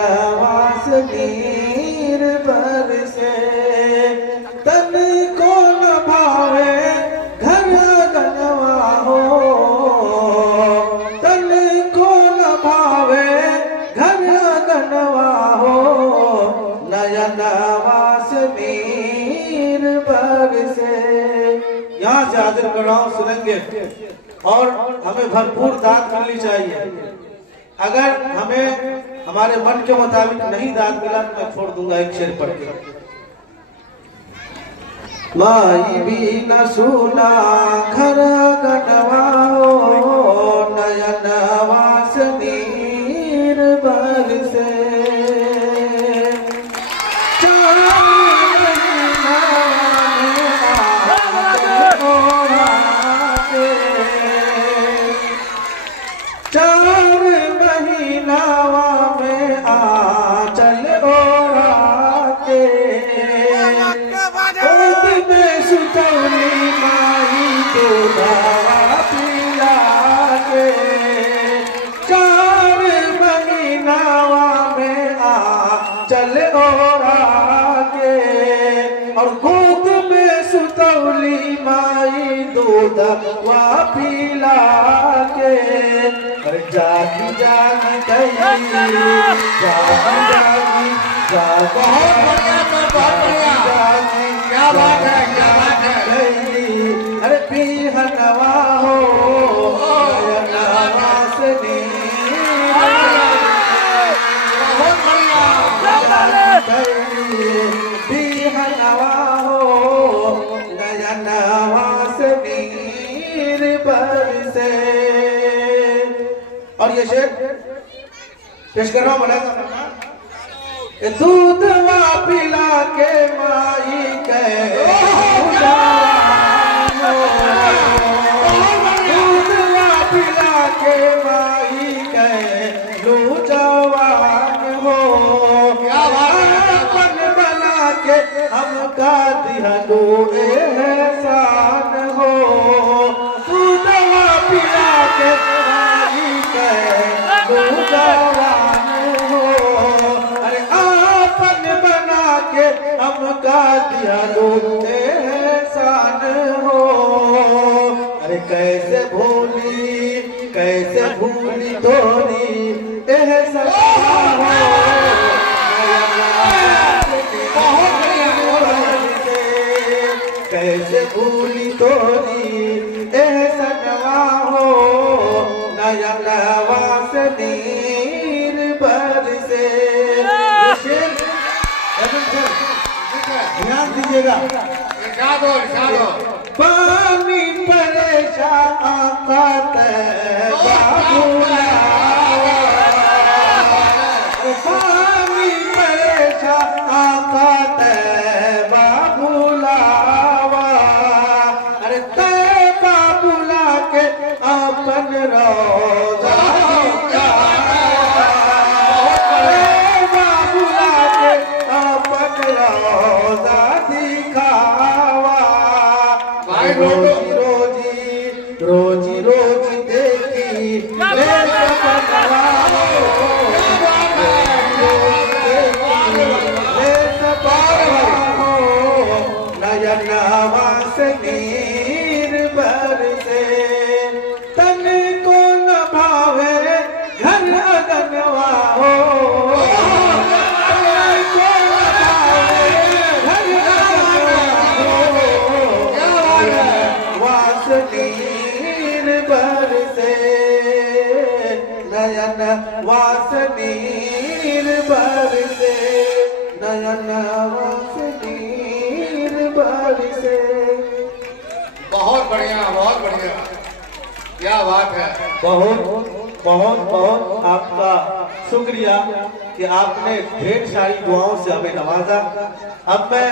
नवास नीर बरसे। तन को न भावे घर गनवा हो, तन को न भावे घर गनवा हो, नयन वास नीर बरसे। यहाँ से हाजिर कर रहा हूँ सुनेंगे और हमें भरपूर दाद मिलनी चाहिए। अगर हमें हमारे मन के मुताबिक नहीं दाद मिला तो मैं छोड़ दूंगा एक शेर पढ़ के। माई भी न सुना घर गनवा हो, नयन वास नीर बरसे। चार महीनावा में आंचल ओढ़ा के, गोद में सुतौली माई को दवा पिला के। चार महीनावा में आंचल ओढ़ा के, और गोद में सुतौली माई दूधवा पिला के। जागी जागी गई, जागी जागी जागी, क्या बात है, क्या बात है। अरे पीहनवा हो नवास पीहनवा हो नयन वास नीर बरसे। और ये शेर पेश कर रहा हूं, बोला दूधवा पिला के माई के, दूधवा पिला के माई के लू जवान हो, अपन बना के हमका दिहलो एहसान हो। दूधवा पिला के जवान हो, अरे आपन बना के हमका दिया लो एहसान हो। अरे कैसे भूली तोरी एहसान हो, कैसे भूली तोरी एहसनवा हो, नयन वास नीर बरसे। ध्यान दीजिएगा, पानी परेशान बाबूला, पानी परेशान बाबूलावा। अरे ते बाबूला के अपन रोजा बाबूला के अपन रोजा दिखावा। रोजी रोजी रोजी रोजी देखी नयन वास नीर बरसे। तन को न भावे घर अगनवा हो, तन को न भावे घर अगनवा हो, वास नीर बरसे। नयन वास नीर बरसे, नयन वास नीर बरसे। बहुत बढ़िया, बहुत बढ़िया, क्या बात है। बहुत बहुत बहुत आपका शुक्रिया कि आपने ढेर सारी दुआओं से हमें नवाजा। अब मैं